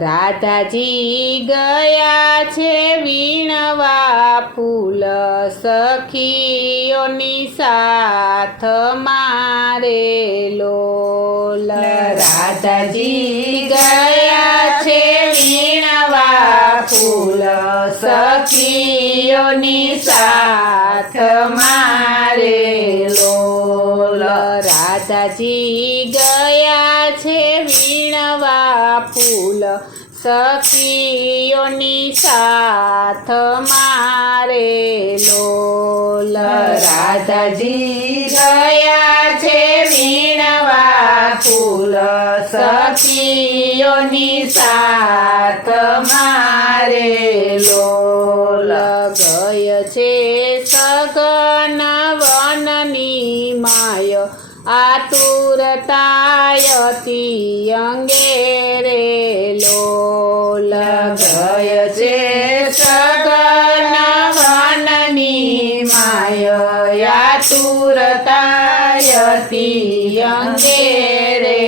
રાધાજી ગયા છે વીણવા ફૂલ, સખીઓની સાથ મારે લોલ. રાધાજી ગયા છે વીણવા ફૂલ, સખીઓની સાથ મારે લોલ. રાધાજી ગયા છે વીણવા ફૂલ, સખીઓની સાથ મારે લોલ. રાધાજી ગયા છે વીણવા ફૂલ, સખીઓની સાથ મારે લોલ. ગય છે સગન વનની માય, આતુરતાયતી અંગે રે લોલ. ગય છે સગન વનની માય, આતુરતાયતી અંગે રે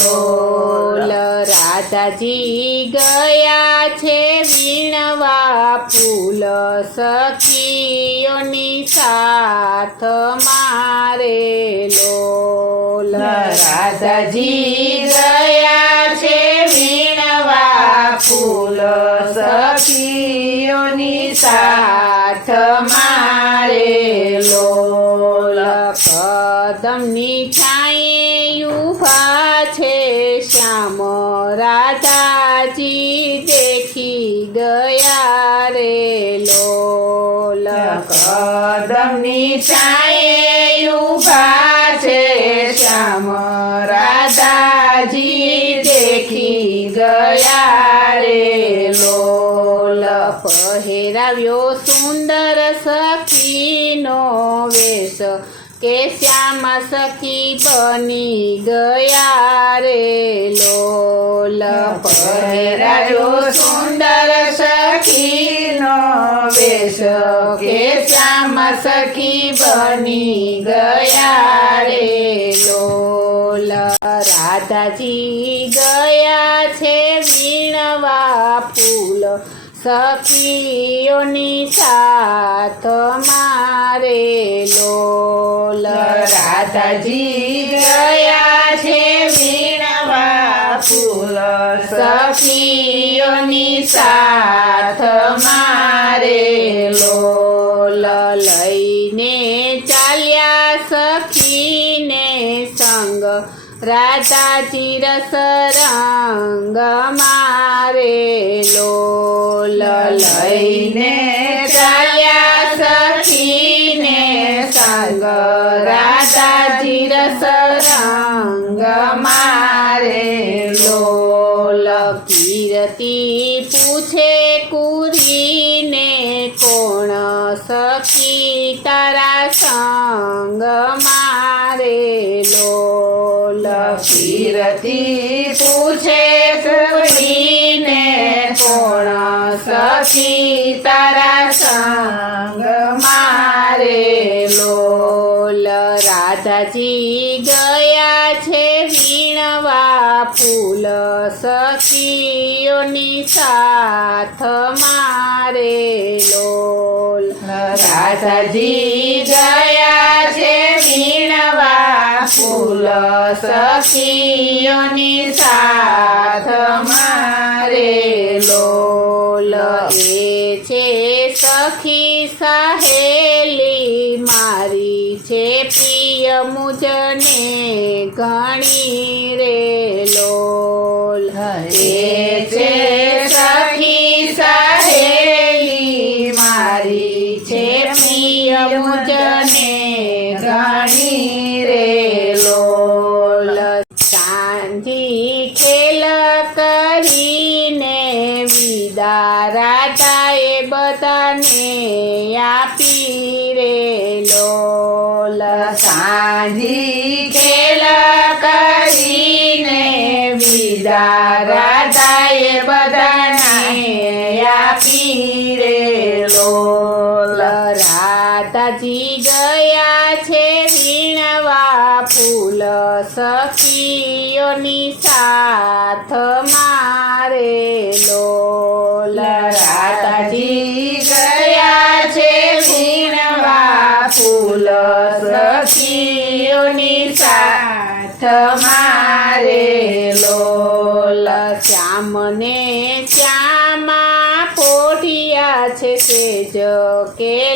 લોલ. રાધાજી ગયા છે વીણવા ફૂલ, સખીઓની સાથ મારે લોલ. રાધાજી ગયા છે વીણવા ફૂલ, સખીઓની સાથ મારે લોલ. કદમની છાંયે ઊભા છે શ્યામ, રાધાજી દેખી ગયા રે લોલ. કદમની છાંયે ઊભા છે શ્યામ, રાધાજી દેખી ગયા રે લોલ. પહેરાવ્યો સુંદર સખીનો વેશ, કે શ્યામ સખી બની ગયા રે લોલ. પહેરાવ્યો સુંદર સખીનો વેશ, કે શ્યામ સખી બની ગયા રે લોલ. રાધાજી ગયા છે વીણવા ફૂલ, સખીઓની સાથ મારે લોલ. રાધાજી ગયા છે વીણવા ફૂલ, સખીઓની સાથ મારે લોલ. લઈને ચાલ્યા સખીને સંગ, રાધાજી રસ રંગ મારે લોલ. લઈને ચાલ્યા સખીને સંગ, રાધાજી રસ રંગ મારે લોલ. કીર્તિ પૂછે કુરીને, કોણ સખી તારા સંગ મારે લોલ. કીર્તિ પૂછે કુરીને, કોણ સખી તારા સંગ મારે લોલ. રાધાજી ગયા છે વીણવા ફૂલ, સખીઓની સાથ મારે લોલ. રાધાજી ગયા છે વીણવા ફૂલ, સખીઓની સાથ મારે લોલ. એ છે સખી સહેલી મારી, છે પ્રિય મુજને ઘણી રે લોલ. એ છે સખી સહેલી મારી, છે પ્રિય મુજને ઘણી રે લોલ. સાંજી ખેલ કરીને વિદા, રાધાએ બધાને આપી રે લોલ. સાંજી ખેલ કરીને વિદા, રાધાએ બધાને આપી રે લોલ. રાધાજી ગયા છે વીણવા ફૂલ, સખીઓની સાથ મારે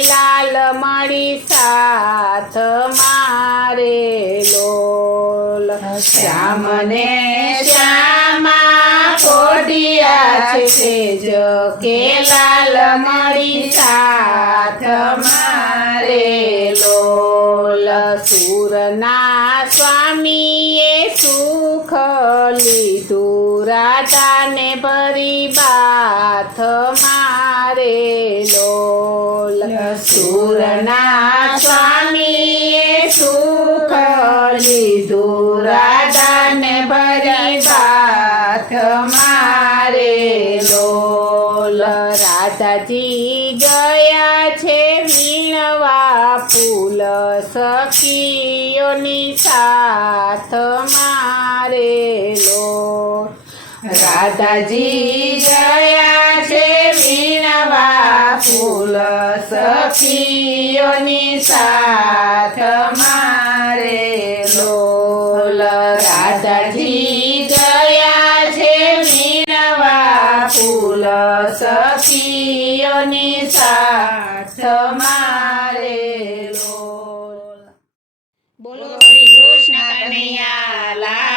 લાલ મળી સાથ મારે લોલ શ્યામને શ્યામા કોડિયા છે જ કે લાલ મળી સાથ મારે લોલ સુરના સ્વામીએ સુખ લીધું રાધાને ભરી બાથ મારે લોલ સુરના સ્વામીએ સુખ લીધું રાધાને ભરી બાથ મારે લોલ રાધાજી ગયા છે વીણવા ફૂલ સખીઓની સાથ મારે લોલ રાધાજી ગયા છે વીણવા ફૂલ સખીઓની સાથ મારે લોલ રાધાજી ગયા છે વીણવા ફૂલ સખીઓની સાથ મારે લોલ. બોલો શ્રી કૃષ્ણ કનૈયા લાલ